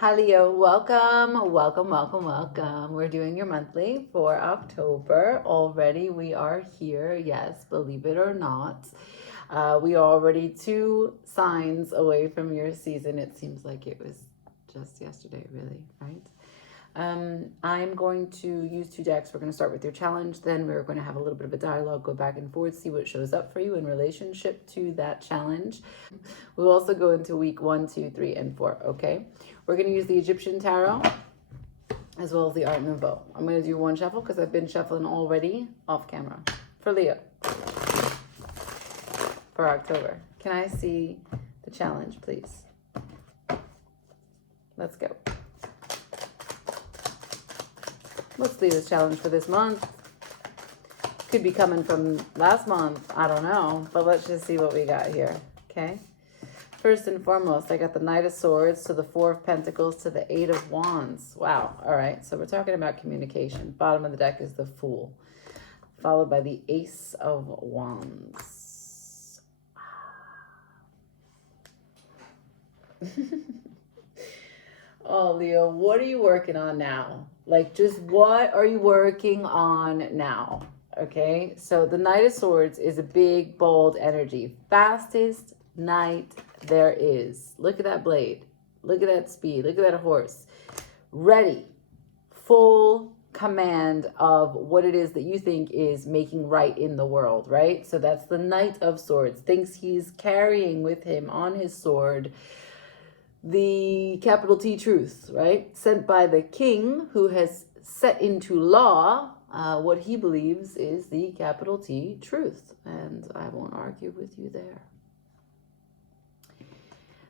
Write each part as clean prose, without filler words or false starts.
Hi Leo, welcome. We're doing your monthly for October. Already we are here, yes, believe it or not. We are already 2 signs away from your season. It seems like it was just yesterday, really, right? I'm going to use 2 decks. We're going to start with your challenge. Then we're going to have a little bit of a dialogue, go back and forth, see what shows up for you in relationship to that challenge. We'll also go into week 1, 2, 3, and 4, okay? We're going to use the Egyptian Tarot as well as the Art Nouveau. I'm going to do one shuffle because I've been shuffling already off camera. For Leo. For October. Can I see the challenge, please? Let's go. What's Leo's challenge for this month? Could be coming from last month. I don't know. But let's just see what we got here. Okay. First and foremost, I got the Knight of Swords to the Four of Pentacles to the Eight of Wands. Wow. All right. So we're talking about communication. Bottom of the deck is the Fool, followed by the Ace of Wands. Oh, Leo, what are you working on now? Like, just what are you working on now? Okay, so the Knight of Swords is a big, bold energy. Fastest knight there is. Look at that blade. Look at that speed. Look at that horse. Ready. Full command of what it is that you think is making right in the world, right? So that's the Knight of Swords. Thinks he's carrying with him on his sword the capital T truth, right? Sent by the king, who has set into law what he believes is the capital T truth. And I won't argue with you there.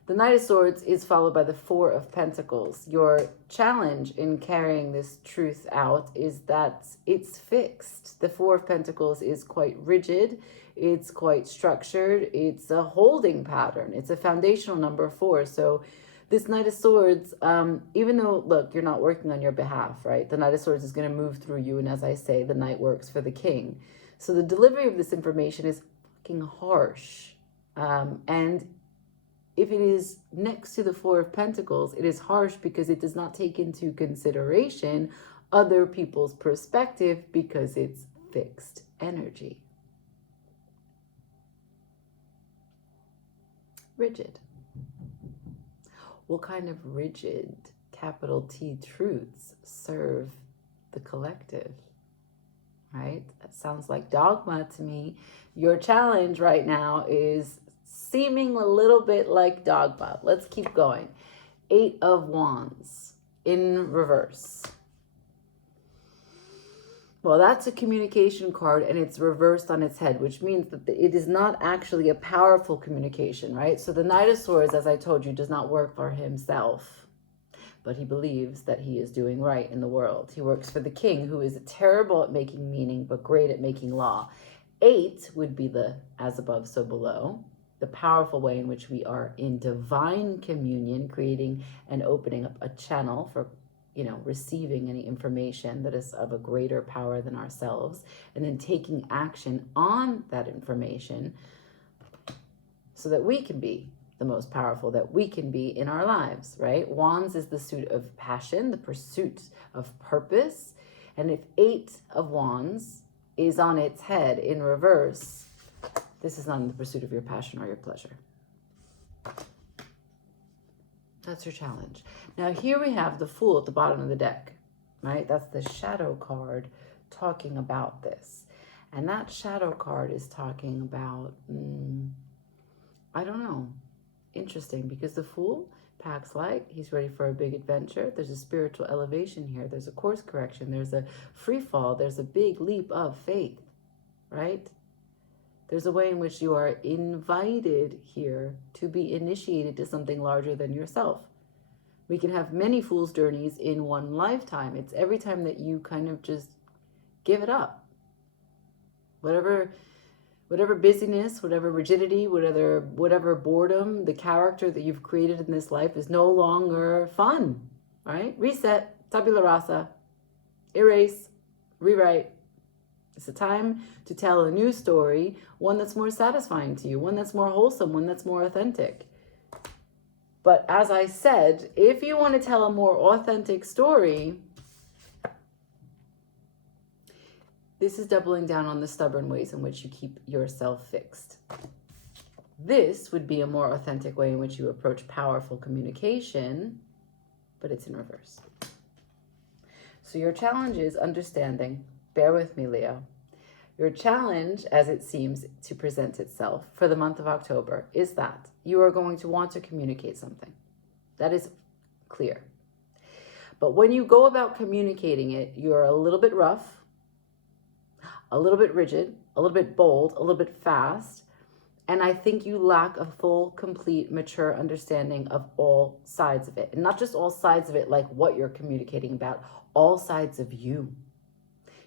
The Knight of Swords is followed by the Four of Pentacles. Your challenge in carrying this truth out is that it's fixed. The Four of Pentacles is quite rigid. It's quite structured. It's a holding pattern. It's a foundational number 4. So this Knight of Swords, even though, look, you're not working on your behalf, right? The Knight of Swords is going to move through you. And as I say, the Knight works for the king. So the delivery of this information is fucking harsh. And if it is next to the Four of Pentacles, it is harsh because it does not take into consideration other people's perspective because it's fixed energy. Rigid. What kind of rigid, capital T truths serve the collective? Right? That sounds like dogma to me. Your challenge right now is seeming a little bit like dogma. Let's keep going. 8 of Wands in reverse. Well, that's a communication card and it's reversed on its head, which means that it is not actually a powerful communication, right? So the Knight of Swords, as I told you, does not work for himself, but he believes that he is doing right in the world. He works for the king, who is terrible at making meaning, but great at making law. 8 would be the as above, so below. The powerful way in which we are in divine communion, creating and opening up a channel for, receiving any information that is of a greater power than ourselves, and then taking action on that information so that we can be the most powerful that we can be in our lives, right? Wands is the suit of passion, the pursuit of purpose. And if 8 of Wands is on its head in reverse, this is not in the pursuit of your passion or your pleasure. That's your challenge. Now here we have the Fool at the bottom of the deck, right? That's the shadow card talking about this. And that shadow card is talking about, I don't know, interesting, because the Fool packs light. He's ready for a big adventure. There's a spiritual elevation here. There's a course correction. There's a free fall. There's a big leap of faith, right? There's a way in which you are invited here to be initiated to something larger than yourself. We can have many fool's journeys in one lifetime. It's every time that you kind of just give it up. Whatever busyness, whatever rigidity, whatever boredom, the character that you've created in this life is no longer fun, right? Reset, tabula rasa, erase, rewrite. It's a time to tell a new story, one that's more satisfying to you, one that's more wholesome, one that's more authentic. But as I said, if you want to tell a more authentic story, this is doubling down on the stubborn ways in which you keep yourself fixed. This would be a more authentic way in which you approach powerful communication, but it's in reverse. So your challenge is understanding. Bear with me, Leo. Your challenge, as it seems to present itself for the month of October, is that you are going to want to communicate something. That is clear. But when you go about communicating it, you're a little bit rough, a little bit rigid, a little bit bold, a little bit fast. And I think you lack a full, complete, mature understanding of all sides of it. And not just all sides of it, like what you're communicating about, all sides of you.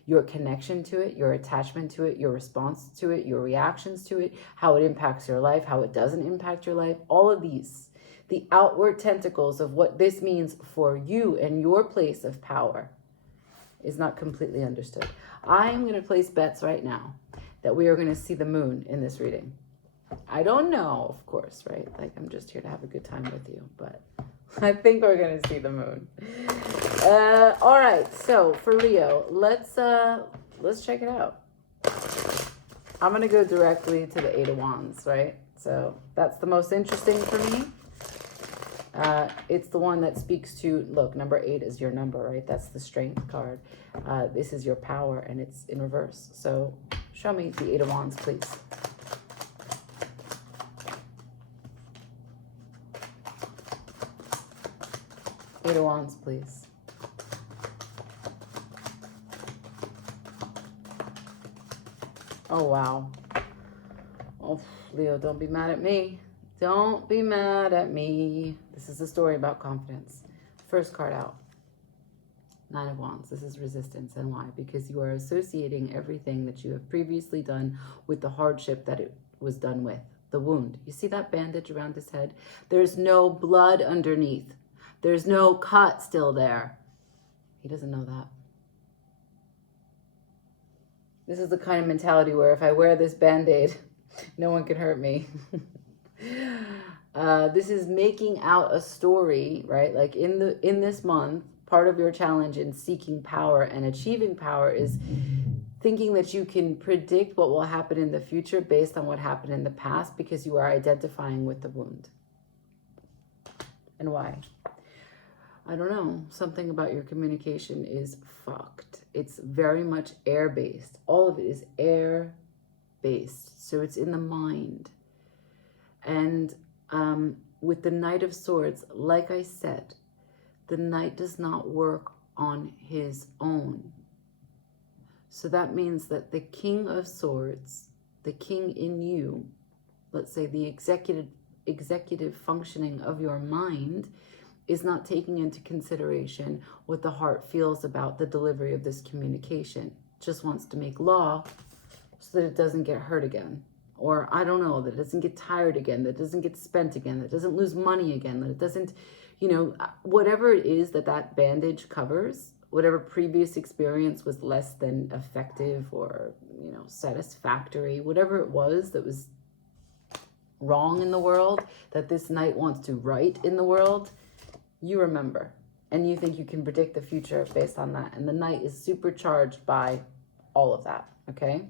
Your connection to it, your attachment to it, your response to it, your reactions to it, how it impacts your life, how it doesn't impact your life, all of these, the outward tentacles of what this means for you and your place of power is not completely understood. I'm going to place bets right now that we are going to see the moon in this reading. I don't know, of course, right? Like, I'm just here to have a good time with you, but I think we're going to see the moon. All right, so for Leo, let's check it out. I'm going to go directly to the Eight of Wands, right? So that's the most interesting for me. It's the one that speaks to, look, number 8 is your number, right? That's the strength card. This is your power, and it's in reverse. So show me the Eight of Wands, please. Eight of Wands, please. Oh, wow. Oh, Leo, don't be mad at me. Don't be mad at me. This is a story about confidence. First card out. Nine of Wands. This is resistance. And why? Because you are associating everything that you have previously done with the hardship that it was done with. The wound. You see that bandage around his head? There's no blood underneath. There's no cut still there. He doesn't know that. This is the kind of mentality where if I wear this Band-Aid, no one can hurt me. This is making out a story, right? Like in this month, part of your challenge in seeking power and achieving power is thinking that you can predict what will happen in the future based on what happened in the past because you are identifying with the wound. And why? I don't know. Something about your communication is fucked. It's very much air-based. All of it is air-based. So it's in the mind. And with the Knight of Swords, like I said, the Knight does not work on his own. So that means that the King of Swords, the King in you, let's say the executive functioning of your mind, is not taking into consideration what the heart feels about the delivery of this communication. Just wants to make law so that it doesn't get hurt again. Or, I don't know, that it doesn't get tired again, that it doesn't get spent again, that it doesn't lose money again, that it doesn't, whatever it is that bandage covers, whatever previous experience was less than effective or, satisfactory, whatever it was that was wrong in the world, that this Knight wants to right in the world, you remember, and you think you can predict the future based on that. And the Knight is supercharged by all of that, okay?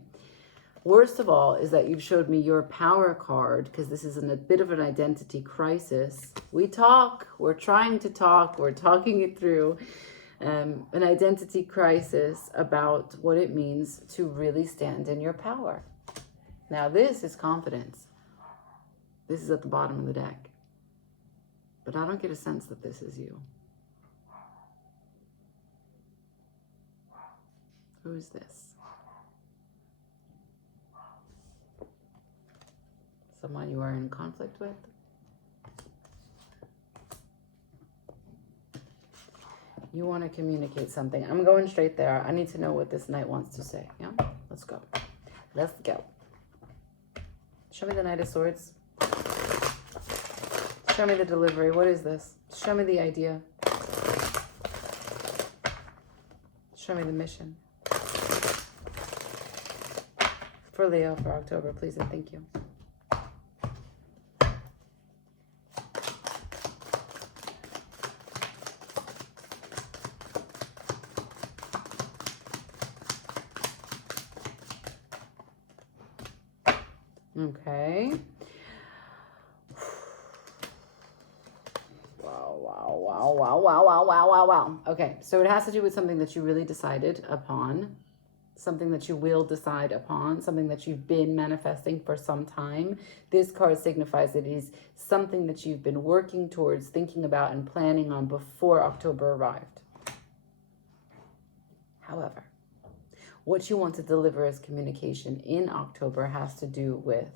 Worst of all is that you've showed me your power card, because this is a bit of an identity crisis. We talk, we're trying to talk, we're talking it through. An identity crisis about what it means to really stand in your power. Now this is confidence. This is at the bottom of the deck. But I don't get a sense that this is you. Who is this? Someone you are in conflict with? You want to communicate something. I'm going straight there. I need to know what this Knight wants to say. Yeah? Let's go. Let's go. Show me the Knight of Swords. Show me the delivery. What is this? Show me the idea. Show me the mission. For Leo for October, please and thank you. Okay. Wow. Okay, so it has to do with something that you really decided upon, something that you will decide upon, something that you've been manifesting for some time. This card signifies it is something that you've been working towards, thinking about, and planning on before October arrived. However, what you want to deliver as communication in October has to do with,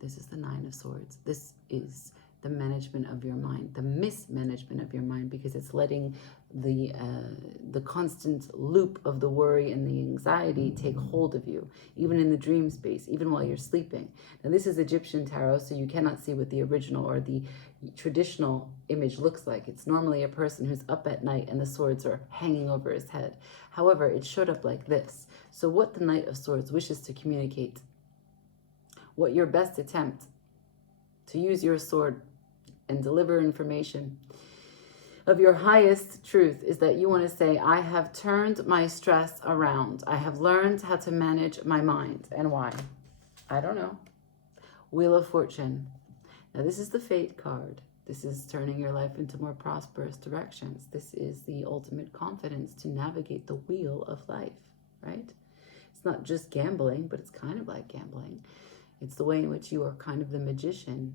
this is the Nine of Swords. This is the management of your mind, the mismanagement of your mind, because it's letting the constant loop of the worry and the anxiety take hold of you, even in the dream space, even while you're sleeping. Now, this is Egyptian tarot, so you cannot see what the original or the traditional image looks like. It's normally a person who's up at night and the swords are hanging over his head. However, it showed up like this. So what the Knight of Swords wishes to communicate, what your best attempt to use your sword and deliver information of your highest truth is that you want to say, I have turned my stress around. I have learned how to manage my mind. And why? I don't know. Wheel of Fortune. Now, this is the Fate card. This is turning your life into more prosperous directions. This is the ultimate confidence to navigate the wheel of life, right? It's not just gambling, but it's kind of like gambling. It's the way in which you are kind of the magician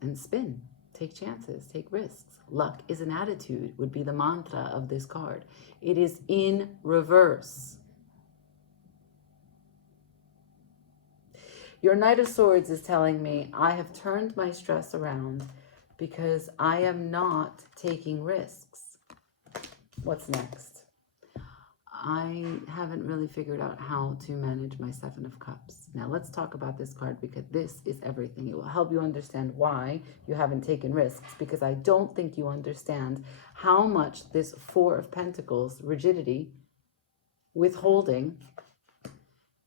and spin. Take chances, take risks. Luck is an attitude, would be the mantra of this card. It is in reverse. Your Knight of Swords is telling me, I have turned my stress around because I am not taking risks. What's next? I haven't really figured out how to manage my Seven of Cups. Now let's talk about this card, because this is everything. It will help you understand why you haven't taken risks, because I don't think you understand how much this Four of Pentacles, rigidity, withholding,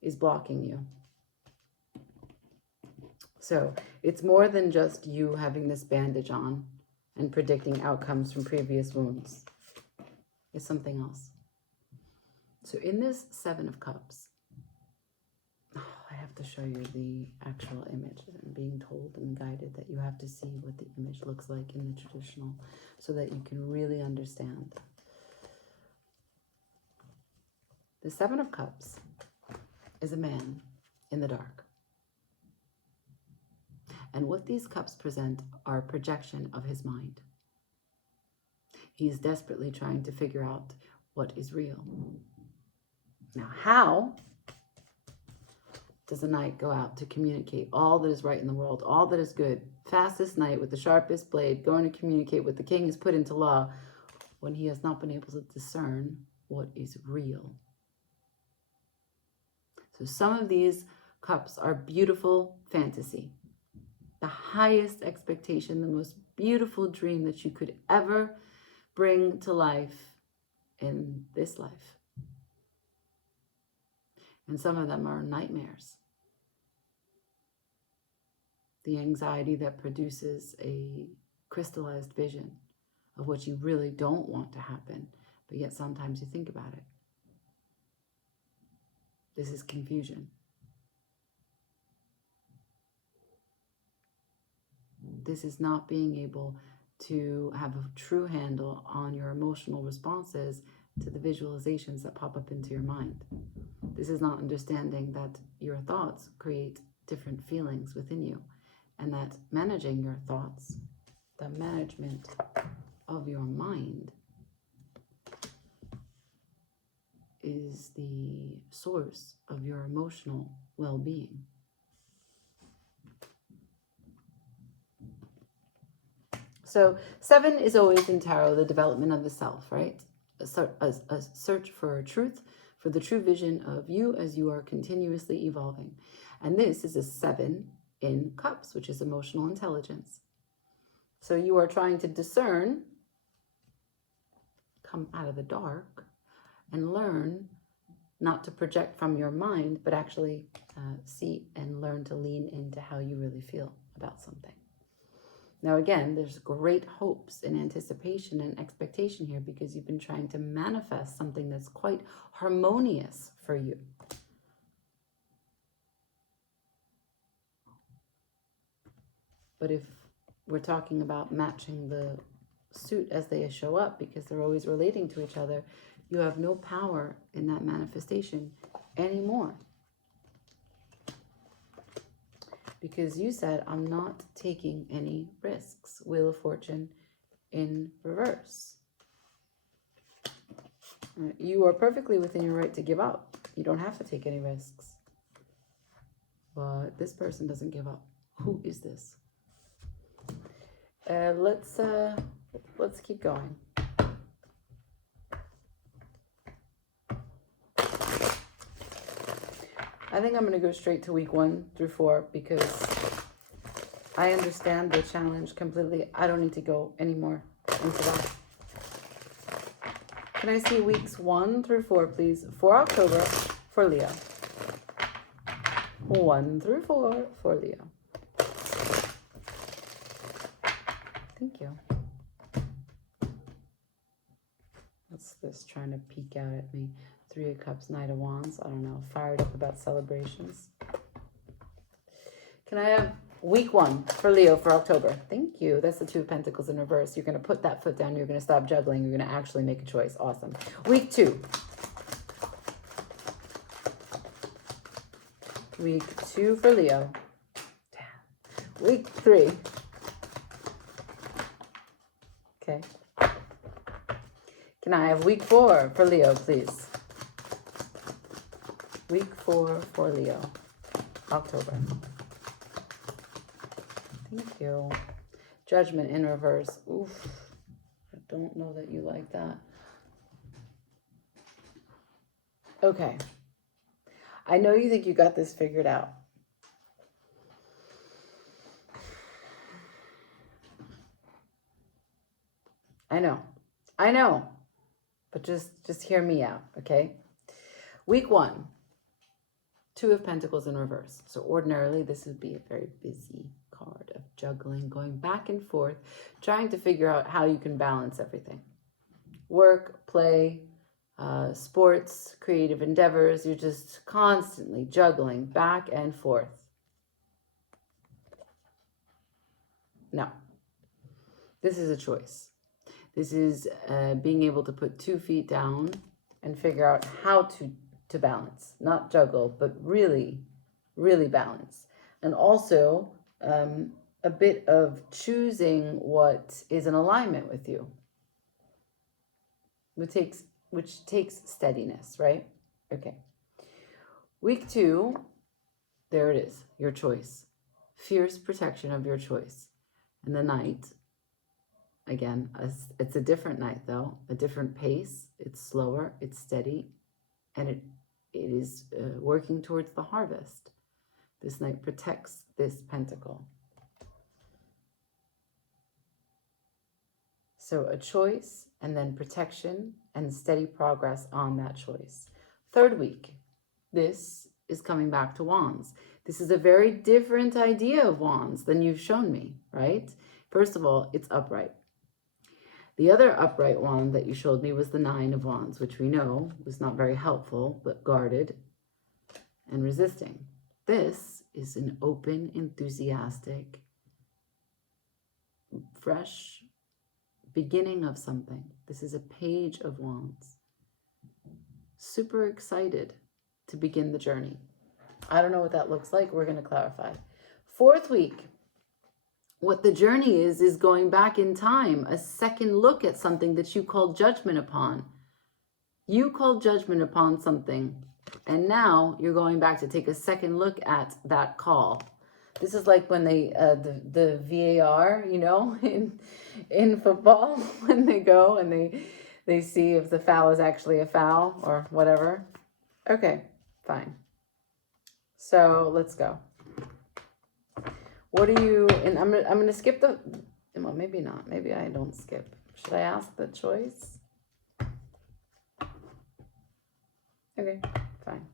is blocking you. So it's more than just you having this bandage on and predicting outcomes from previous wounds. It's something else. So in this Seven of Cups, I have to show you the actual image. I'm being told and guided that you have to see what the image looks like in the traditional so that you can really understand. The Seven of Cups is a man in the dark. And what these cups present are a projection of his mind. He is desperately trying to figure out what is real. Now, how does a knight go out to communicate all that is right in the world, all that is good? Fastest knight with the sharpest blade, going to communicate what the king has put into law, when he has not been able to discern what is real. So some of these cups are beautiful fantasy. The highest expectation, the most beautiful dream that you could ever bring to life in this life. And some of them are nightmares. The anxiety that produces a crystallized vision of what you really don't want to happen, but yet sometimes you think about it. This is confusion. This is not being able to have a true handle on your emotional responses to the visualizations that pop up into your mind. This is not understanding that your thoughts create different feelings within you, and that managing your thoughts, the management of your mind, is the source of your emotional well-being. So 7 is always in tarot the development of the self, right? A search for truth, for the true vision of you as you are continuously evolving. And this is a 7 in cups, which is emotional intelligence. So you are trying to discern, come out of the dark, and learn not to project from your mind, but actually see and learn to lean into how you really feel about something. Now, again, there's great hopes and anticipation and expectation here, because you've been trying to manifest something that's quite harmonious for you. But if we're talking about matching the suit as they show up, because they're always relating to each other, you have no power in that manifestation anymore. Because you said, I'm not taking any risks. Wheel of Fortune in reverse. You are perfectly within your right to give up. You don't have to take any risks. But this person doesn't give up. Who is this? Let's keep going. I think I'm going to go straight to week 1 through 4 because I understand the challenge completely. I don't need to go anymore into that. Can I see weeks 1 through 4, please? For October, for Leo. 1 through 4 for Leo. Thank you. What's this trying to peek out at me? 3 of Cups, Knight of Wands. I don't know. Fired up about celebrations. Can I have week 1 for Leo for October? Thank you. That's the 2 of Pentacles in reverse. You're going to put that foot down. You're going to stop juggling. You're going to actually make a choice. Awesome. Week 2. Week 2 for Leo. Damn. Week 3. Okay. Can I have week 4 for Leo, please? Week 4 for Leo. October. Thank you. Judgment in reverse. Oof. I don't know that you like that. Okay. I know you think you got this figured out. I know. But just hear me out, okay? Week 1. 2 of Pentacles in reverse. So ordinarily, this would be a very busy card of juggling, going back and forth, trying to figure out how you can balance everything. Work, play, sports, creative endeavors. You're just constantly juggling back and forth. No. This is a choice. This is being able to put 2 feet down and figure out how to balance, not juggle, but really, really balance. And also a bit of choosing what is in alignment with you, which takes steadiness, right? Okay. Week 2, there it is, your choice. Fierce protection of your choice. And the Knight, again, it's a different Knight though, a different pace. It's slower, it's steady, and it is working towards the harvest. This Knight protects this pentacle. So a choice, and then protection, and steady progress on that choice. 3rd week, this is coming back to Wands. This is a very different idea of Wands than you've shown me, right? First of all, it's upright. The other upright wand that you showed me was the 9 of Wands, which we know was not very helpful, but guarded and resisting. This is an open, enthusiastic, fresh beginning of something. This is a Page of Wands. Super excited to begin the journey. I don't know what that looks like. We're going to clarify. 4th week. What the journey is going back in time, a second look at something that you called judgment upon. You called judgment upon something, and now you're going back to take a second look at that call. This is like when they, the VAR, you know, in football, when they go and they see if the foul is actually a foul or whatever. Okay, fine. So let's go. What do you, and I'm gonna skip the, well, maybe not. Maybe I don't skip. Should I ask the choice? Okay, fine.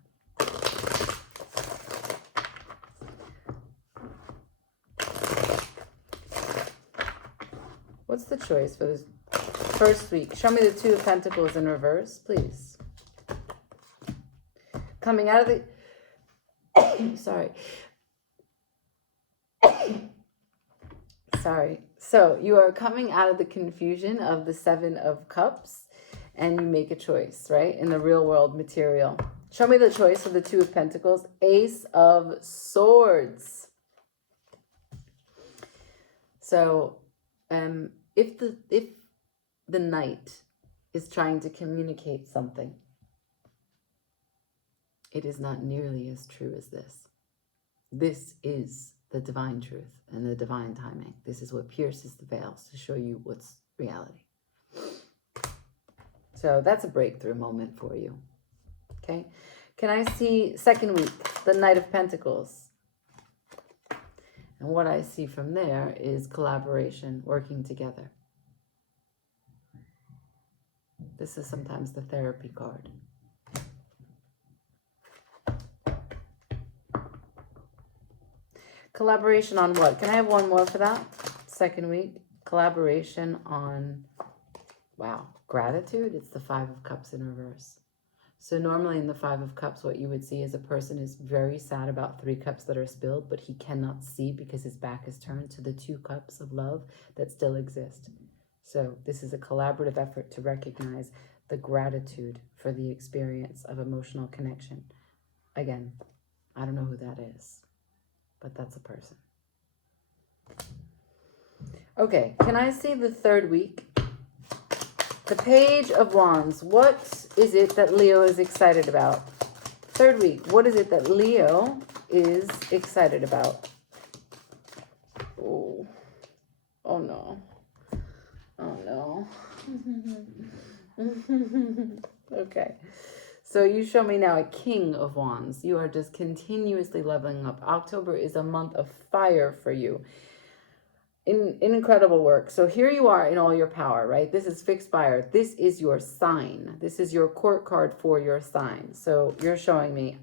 What's the choice for this 1st week? Show me the 2 of Pentacles in reverse, please. Coming out of the, sorry. Sorry. So you are coming out of the confusion of the Seven of Cups, and you make a choice, right? In the real world material. Show me the choice of the Two of Pentacles. Ace of Swords. So if the knight is trying to communicate something, it is not nearly as true as this. This is the divine truth and the divine timing. This is what pierces the veils to show you what's reality. So that's a breakthrough moment for you. Okay. Can I see second week, the Knight of Pentacles? And what I see from there is collaboration, working together. This is sometimes the therapy card. Collaboration on what? Can I have one more for that? Second week. Collaboration on, wow, gratitude. It's the Five of Cups in reverse. So normally in the Five of Cups, what you would see is a person is very sad about 3 cups that are spilled, but he cannot see because his back is turned to the 2 cups of love that still exist. So this is a collaborative effort to recognize the gratitude for the experience of emotional connection. Again, I don't know who that is, but that's a person. Okay, can I see the third week? The Page of Wands. What is it that Leo is excited about? Third week, what is it that Leo is excited about? Oh, oh no. Oh no. Okay. So you show me now a King of Wands. You are just continuously leveling up. October is a month of fire for you. In incredible work. So here you are in all your power, right? This is fixed fire. This is your sign. This is your court card for your sign. So you're showing me,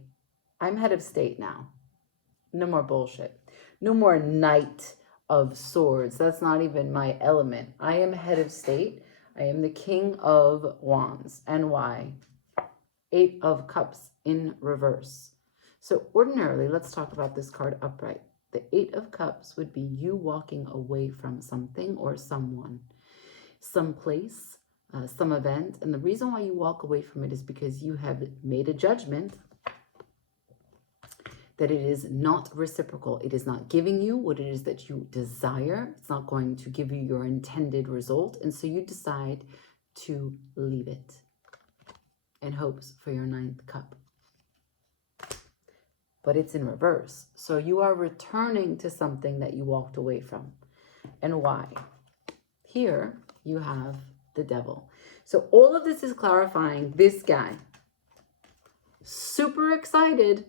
I'm head of state now. No more bullshit. No more Knight of Swords. That's not even my element. I am head of state. I am the King of Wands. And why? 8 of Cups in reverse. So ordinarily, let's talk about this card upright. The 8 of Cups would be you walking away from something or someone, someplace, some event. And the reason why you walk away from it is because you have made a judgment that it is not reciprocal. It is not giving you what it is that you desire. It's not going to give you your intended result. And so you decide to leave it in hopes for your 9th cup. But it's in reverse. So you are returning to something that you walked away from. And why? Here you have the Devil. So all of this is clarifying this guy. Super excited.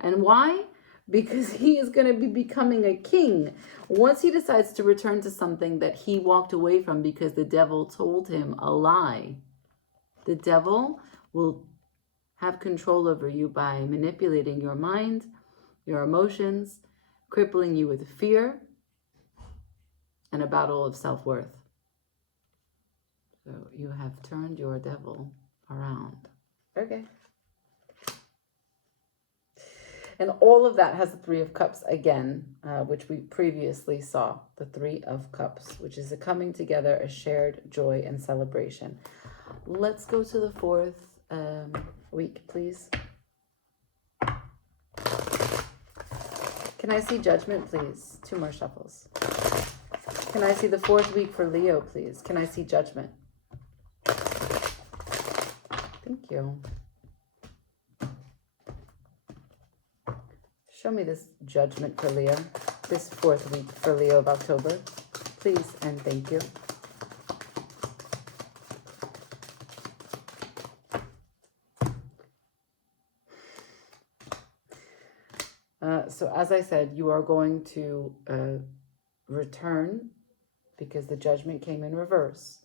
And why? Because he is going to be becoming a king. Once he decides to return to something that he walked away from because the devil told him a lie, the devil will have control over you by manipulating your mind, your emotions, crippling you with fear, and a battle of self-worth. So you have turned your devil around. Okay. And all of that has the 3 of Cups again, which we previously saw. The 3 of Cups, which is a coming together, a shared joy and celebration. Let's go to the 4th week, please. Can I see Judgment, please? 2 more shuffles. Can I see the 4th week for Leo, please? Can I see Judgment? Thank you. Show me this Judgment for Leo. This 4th week for Leo of October. Please and thank you. So as I said, you are going to return because the Judgment came in reverse.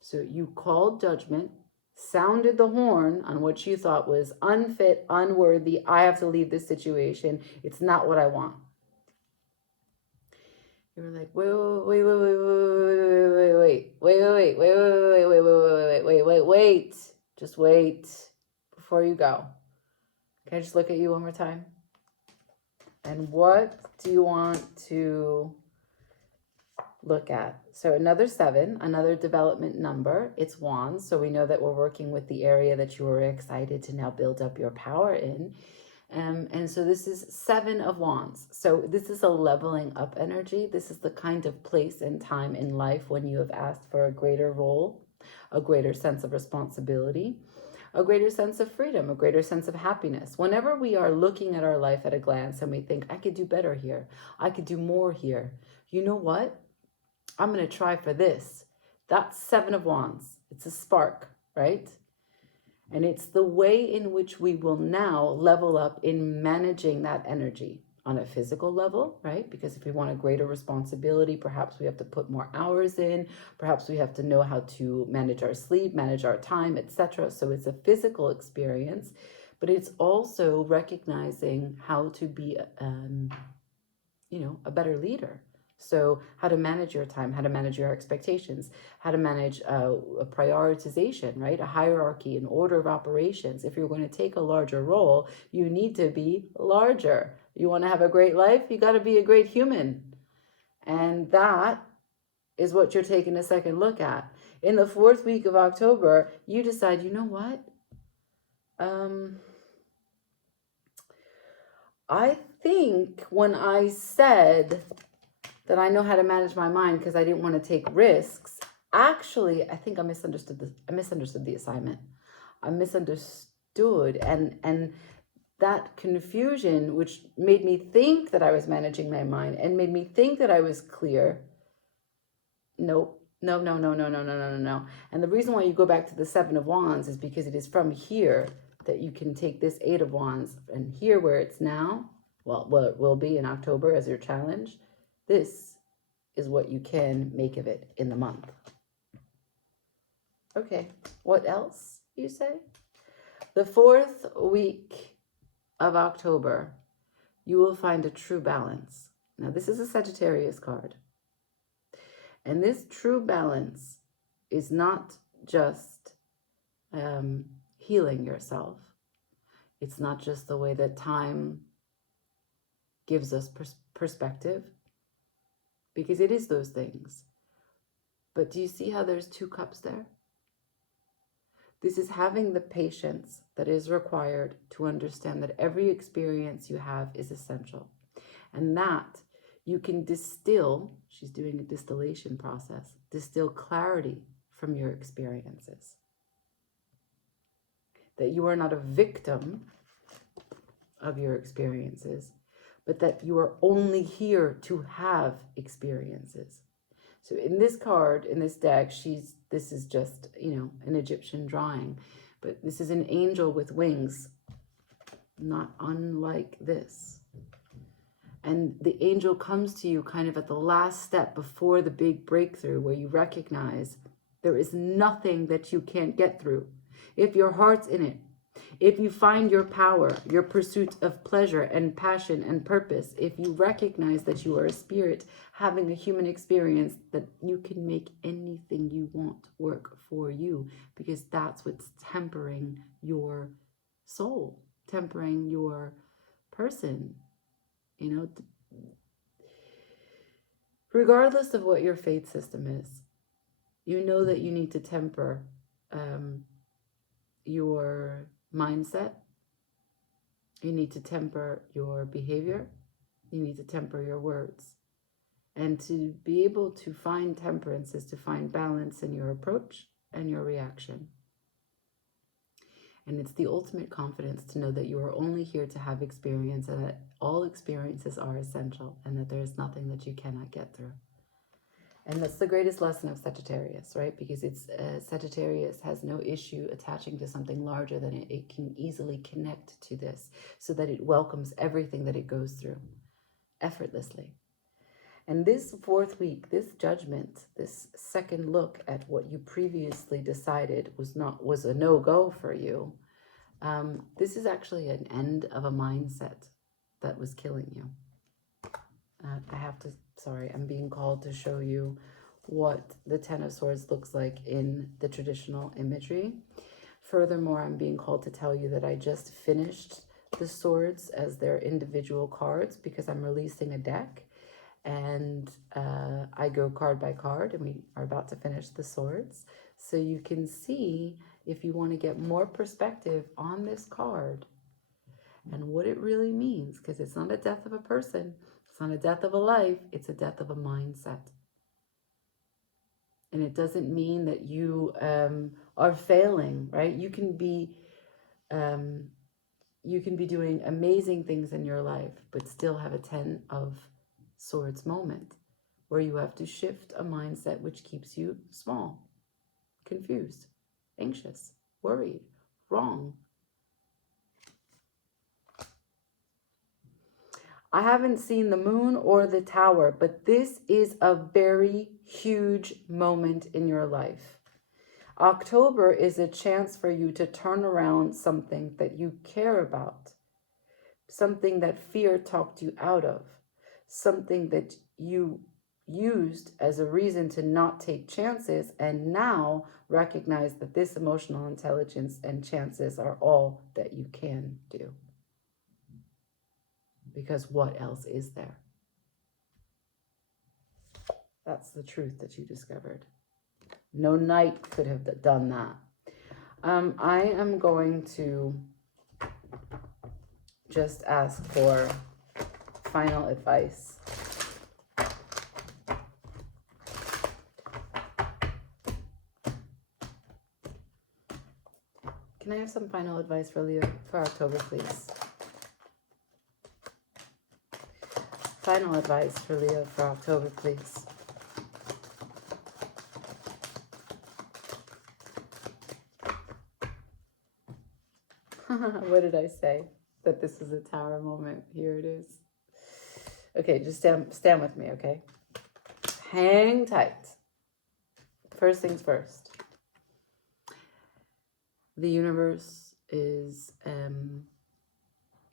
So you called Judgment, sounded the horn on what you thought was unfit, unworthy. I have to leave this situation. It's not what I want. You were like, wait. Just wait before you go. Can I just look at you one more time? And what do you want to look at. So another 7, another development number. It's wands. So we know that we're working with the area that you were excited to now build up your power in. And so this is 7 of wands. So this is a leveling up energy. This is the kind of place and time in life when you have asked for a greater role, a greater sense of responsibility, a greater sense of freedom, a greater sense of happiness. Whenever we are looking at our life at a glance and we think, I could do better here, I could do more here, you know what? I'm going to try for this. That's 7 of wands. It's a spark, right? And it's the way in which we will now level up in managing that energy on a physical level, right? Because if we want a greater responsibility, perhaps we have to put more hours in, perhaps we have to know how to manage our sleep, manage our time, etc. So it's a physical experience, but it's also recognizing how to be, a better leader. So how to manage your time, how to manage your expectations, how to manage a prioritization, right? A hierarchy, an order of operations. If you're going to take a larger role, you need to be larger. You want to have a great life, you got to be a great human. And that is what you're taking a second look at. In the 4th week of October, you decide, you know what? I think when I said that I know how to manage my mind because I didn't want to take risks, actually, I think I misunderstood the assignment. I misunderstood, and that confusion, which made me think that I was managing my mind and made me think that I was clear. Nope. No. And the reason why you go back to the 7 of wands is because it is from here that you can take this 8 of wands, and here where it's now, well, it will be in October as your challenge. This is what you can make of it in the month. Okay, what else you say? The 4th week of October, you will find a true balance. Now, this is a Sagittarius card. And this true balance is not just healing yourself. It's not just the way that time gives us perspective, because it is those things. But do you see how there's 2 cups there? This is having the patience that is required to understand that every experience you have is essential, and that you can distill, she's doing a distillation process, distill clarity from your experiences. That you are not a victim of your experiences, but that you are only here to have experiences. So in this card, in this deck, this is just, an Egyptian drawing, but this is an angel with wings, not unlike this. And the angel comes to you kind of at the last step before the big breakthrough, where you recognize there is nothing that you can't get through. If your heart's in it, if you find your power, your pursuit of pleasure and passion and purpose, if you recognize that you are a spirit having a human experience, that you can make anything you want work for you, because that's what's tempering your soul, tempering your person. Regardless of what your faith system is, you know that you need to temper your mindset. You need to temper your behavior. You need to temper your words. And to be able to find temperance is to find balance in your approach and your reaction. And it's the ultimate confidence to know that you are only here to have experience, and that all experiences are essential, and that there is nothing that you cannot get through. And that's the greatest lesson of Sagittarius, right? Because Sagittarius has no issue attaching to something larger than it. It can easily connect to this so that it welcomes everything that it goes through effortlessly. And this 4th week, this judgment, this second look at what you previously decided was a no-go for you, this is actually an end of a mindset that was killing you. I'm being called to show you what the Ten of Swords looks like in the traditional imagery. Furthermore, I'm being called to tell you that I just finished the swords as their individual cards, because I'm releasing a deck. And I go card by card, and we are about to finish the swords. So you can see, if you want to get more perspective on this card and what it really means, because it's not a death of a person, it's not a death of a life, it's a death of a mindset. And it doesn't mean that you are failing, right? You can be doing amazing things in your life, but still have a 10 of Swords moment where you have to shift a mindset which keeps you small, confused, anxious, worried, wrong. I haven't seen the moon or the tower, but this is a very huge moment in your life. October is a chance for you to turn around something that you care about, something that fear talked you out of, something that you used as a reason to not take chances, and now recognize that this emotional intelligence and chances are all that you can do. Because what else is there? That's the truth that you discovered. No knight could have done that. I am going to just ask for final advice. Can I have some final advice for Leo for October, please? Final advice for Leo for October, please. What did I say? That this is a tower moment. Here it is. Okay, just stand with me, okay? Hang tight. First things first. The universe is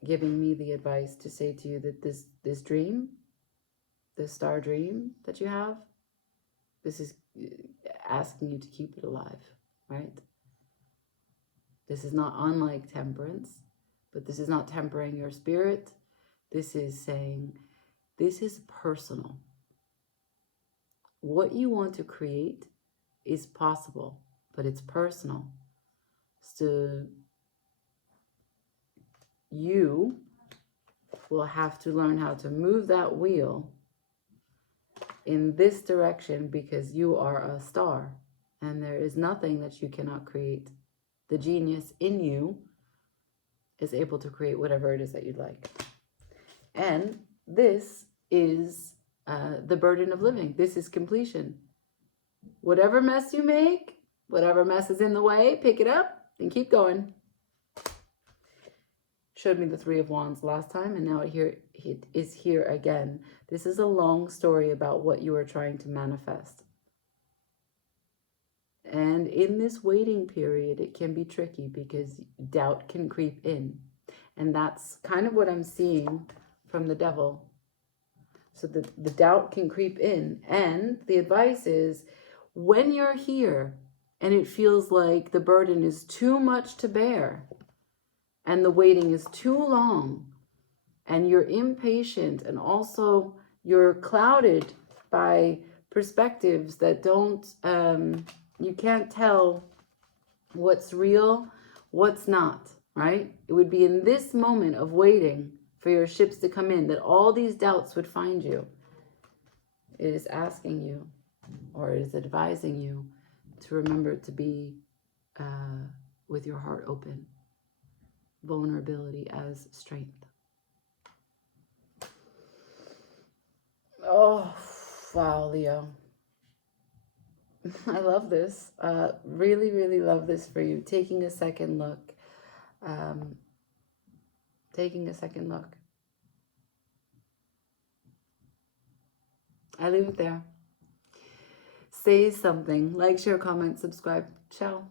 giving me the advice to say to you that this dream, this star dream that you have, this is asking you to keep it alive, right? This is not unlike temperance, but this is not tempering your spirit. This is saying, this is personal. What you want to create is possible, but it's personal. So you will have to learn how to move that wheel in this direction, because you are a star and there is nothing that you cannot create. The genius in you is able to create whatever it is that you'd like. And this is the burden of living. This is completion. Whatever mess you make, whatever mess is in the way, pick it up and keep going. Showed me the Three of Wands last time, and now it is here again. This is a long story about what you are trying to manifest. And in this waiting period, it can be tricky because doubt can creep in. And that's kind of what I'm seeing from the devil. So the doubt can creep in. And the advice is, when you're here and it feels like the burden is too much to bear and the waiting is too long and you're impatient and also you're clouded by perspectives that don't... you can't tell what's real, what's not, right? It would be in this moment of waiting for your ships to come in that all these doubts would find you. It is asking you, or it is advising you, to remember to be with your heart open. Vulnerability as strength. Oh, wow, Leo. I love this. Really, really love this for you. Taking a second look. Taking a second look. I leave it there. Say something. Like, share, comment, subscribe. Ciao.